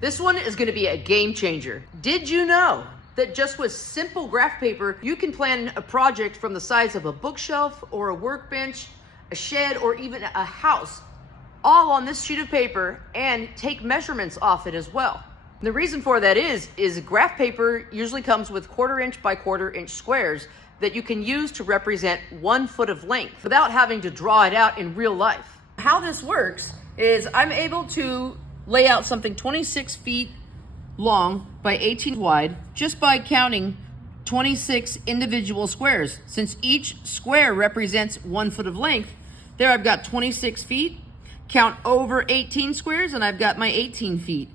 This one is gonna be a game changer. Did you know that just with simple graph paper, you can plan a project from the size of a bookshelf or a workbench, a shed, or even a house, all on this sheet of paper, and take measurements off it as well. The reason for that is graph paper usually comes with 1/4 inch by 1/4 inch squares that you can use to represent 1 foot of length without having to draw it out in real life. How this works is I'm able to lay out something 26 feet long by 18 wide just by counting 26 individual squares. Since each square represents 1 foot of length, there I've got 26 feet, count over 18 squares, and I've got my 18 feet,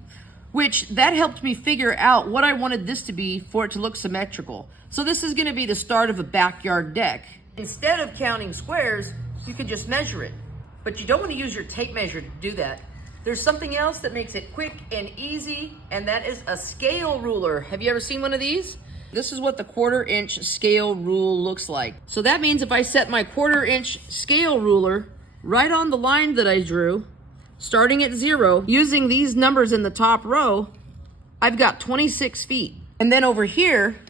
which that helped me figure out what I wanted this to be for it to look symmetrical. So this is gonna be the start of a backyard deck. Instead of counting squares, you can just measure it, but you don't wanna use your tape measure to do that. There's something else that makes it quick and easy, and that is a scale ruler. Have you ever seen one of these? This is what the 1/4 inch scale rule looks like. So that means if I set my 1/4 inch scale ruler right on the line that I drew, starting at 0, using these numbers in the top row, I've got 26 feet. And then over here,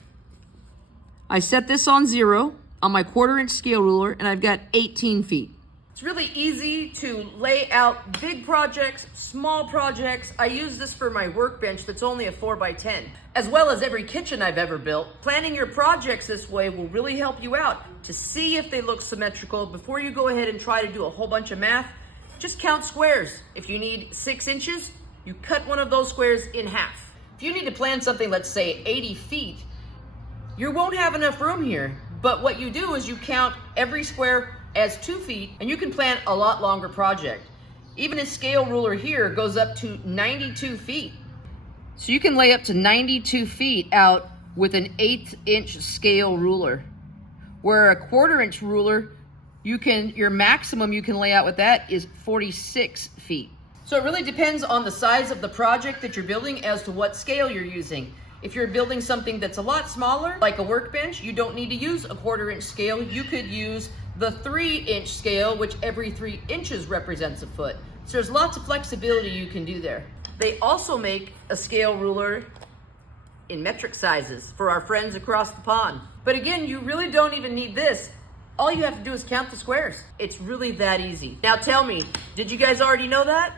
I set this on 0 on my 1/4 inch scale ruler, and I've got 18 feet. It's really easy to lay out big projects, small projects. I use this for my workbench that's only a 4x10, as well as every kitchen I've ever built. Planning your projects this way will really help you out to see if they look symmetrical. Before you go ahead and try to do a whole bunch of math, just count squares. If you need 6 inches, you cut one of those squares in half. If you need to plan something, let's say 80 feet, you won't have enough room here. But what you do is you count every square as 2 feet, and you can plan a lot longer project. Even a scale ruler here goes up to 92 feet. So you can lay up to 92 feet out with an 1/8 inch scale ruler. Where a 1/4 inch ruler, your maximum you can lay out with that is 46 feet. So it really depends on the size of the project that you're building as to what scale you're using. If you're building something that's a lot smaller, like a workbench, you don't need to use a 1/4 inch scale. You could use the 3 inch scale, which every 3 inches represents a foot. So there's lots of flexibility you can do there. They also make a scale ruler in metric sizes for our friends across the pond. But again, you really don't even need this. All you have to do is count the squares. It's really that easy. Now tell me, did you guys already know that?